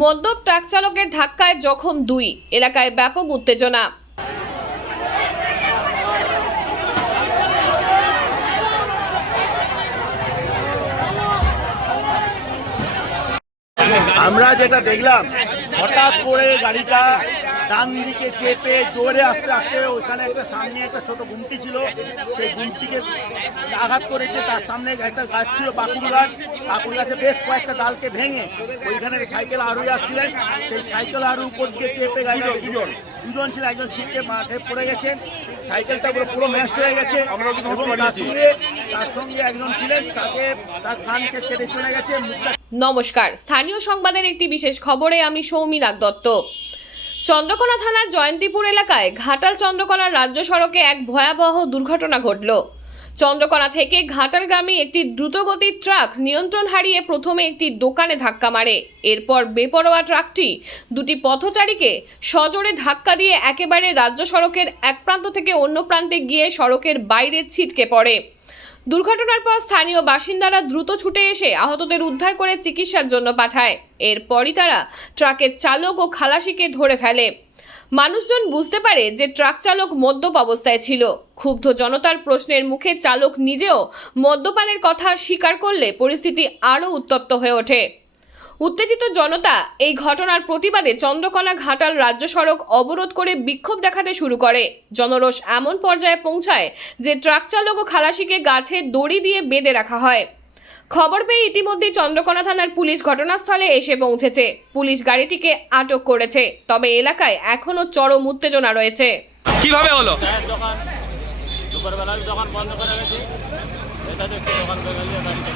মদ্যপ ট্রাক চালকের ধাক্কায় জখম দুই। এলাকায় ব্যাপক উত্তেজনা। আমরা যেটা দেখলাম, হঠাৎ করে গাড়িটা ডান দিকে চেপে জোরে আস্তে আস্তে ওইখানে একটা সামনে একটা ছোট গুমটি ছিল। সেই গুমটিকে আঘাত করেছে তার সামনে একটা গাছ ছিল বাকুড় গাছ। বাকুড় গাছে বেশ কয়েকটা ডালকে ভেঙে ওইখানে সাইকেল আরোই আসছিলেন। সেই সাইকেল আরও উপর দিয়ে চেপে গাড়িটা দুজন দুজন। ছিল একজন ছিটকে মাঠে পড়ে গেছেন সাইকেলটা পুরো পুরো ম্যাস্ট হয়ে গেছে এবং তার সঙ্গে তার সঙ্গে একজন ছিলেন তাকে তার কানকে কেটে চলে গেছে নমস্কার। স্থানীয় সংবাদের একটি বিশেষ খবরে আমি সৌমিনাক দত্ত। চন্দ্রকোনা থানার জয়ন্তীপুর এলাকায় ঘাটাল চন্দ্রকোনার রাজ্য সড়কে এক ভয়াবহ দুর্ঘটনা ঘটল। চন্দ্রকোনা থেকে ঘাটাল গ্রামে একটি দ্রুতগতির ট্রাক নিয়ন্ত্রণ হারিয়ে প্রথমে একটি দোকানে ধাক্কা মারে। এরপর বেপরোয়া ট্রাকটি দুটি পথচারীকে সজোরে ধাক্কা দিয়ে একেবারে রাজ্য সড়কের এক প্রান্ত থেকে অন্য প্রান্তে গিয়ে সড়কের বাইরে ছিটকে পড়ে। দুর্ঘটনার পর স্থানীয় বাসিন্দারা দ্রুত ছুটে এসে আহতদের উদ্ধার করে চিকিৎসার জন্য পাঠায়। এরপরই তারা ট্রাকের চালক ও খালাসিকে ধরে ফেলে। মানুষজন বুঝতে পারে যে ট্রাক চালক মদ্যপ অবস্থায় ছিল। ক্ষুব্ধ জনতার প্রশ্নের মুখে চালক নিজেও মদ্যপানের কথা স্বীকার করলে পরিস্থিতি আরও উত্তপ্ত হয়ে ওঠে। উত্তেজিত জনতা এই ঘটনার প্রতিবাদে চন্দ্রকোনা ঘাটাল রাজ্য সড়ক অবরোধ করে বিক্ষোভ দেখাতে শুরু করে। জনরোষ এমন পর্যায়ে পৌঁছায় যে ট্রাক চালক ও খালাসিকে গাছে দড়ি দিয়ে বেঁধে রাখা হয়। খবর পেয়ে ইতিমধ্যেই চন্দ্রকোনা থানার পুলিশ ঘটনাস্থলে এসে পৌঁছেছে। পুলিশ গাড়িটিকে আটক করেছে তবে এলাকায় এখনও চরম উত্তেজনা রয়েছে। কীভাবে হলো? দোকান দুপুরবেলা দোকান বন্ধ করে এটা দোকান গেছে।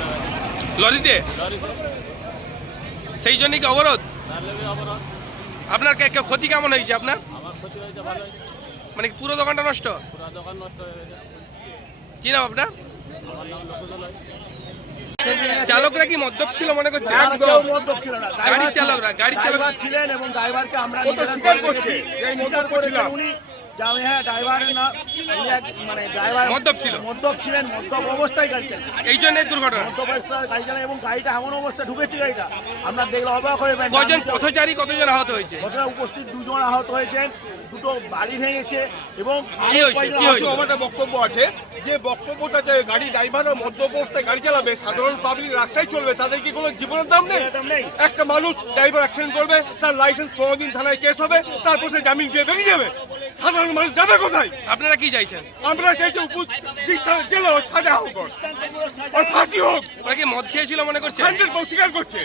লরিতে? লরিতে। সেই জন্যই কি অবরোধ? আপনার ক্ষতি কেমন হয়েছে আপনার? মানে পুরো দোকানটা নষ্ট? পুরো দোকান নষ্ট গেছে। কি নাম আপনার? চালকরা কি মদ্যপ ছিল মনে করছে আর কেউ মদ্যপ ছিল না। গাড়ির ড্রাইভার চালকরা, গাড়ির চালক- ছিলেন এবং ড্রাইভারকে আমরা স্বীকার করছে। উনি। যে হ্যাঁ ড্রাইভারের না মানে ড্রাইভার মদ্যপ ছিল। মদ্যপ ছিলেন মদ্যপ অবস্থায় গাড়ি চালান এই জন্য দুর্ঘটনা। মদ্যপ অবস্থায় গাড়ি চালান এবং গাড়িটা এমন অবস্থায় ঢুকেছে গাড়িটা আমরা দেখলে অবাক হয়ে। কজন পথচারী কতজন আহত হয়েছে? কতজন উপস্থিত? দুজন আহত হয়েছেন। দুটো বাড়ি ভেঙেছে এবং? আমার বক্তব্য আছে। যে বক্তব্যটা যে গাড়ি ড্রাইভার মধ্য অবস্থায় গাড়ি চালাবে সাধারণ পাবলিক রাস্তায় চলবে তাদের কি কোনো জীবনের দাম নেই? একটা মানুষ ড্রাইভার অ্যাক্সিডেন্ট করবে তার লাইসেন্স পনেরো দিন থানায় কেস হবে তারপর সে জামিন দিয়ে বেরিয়ে যাবে। সাধারণ মানুষ যাবে কোথায়? আপনারা কি চাইছেন? আমরা চাইছি উপর জেলে হোক, সাজা হোক। ওর ফাঁসি হোক। ওরা কি মদ খেয়েছিল মনে করছে? হান্ড্রেড স্বীকার করছে।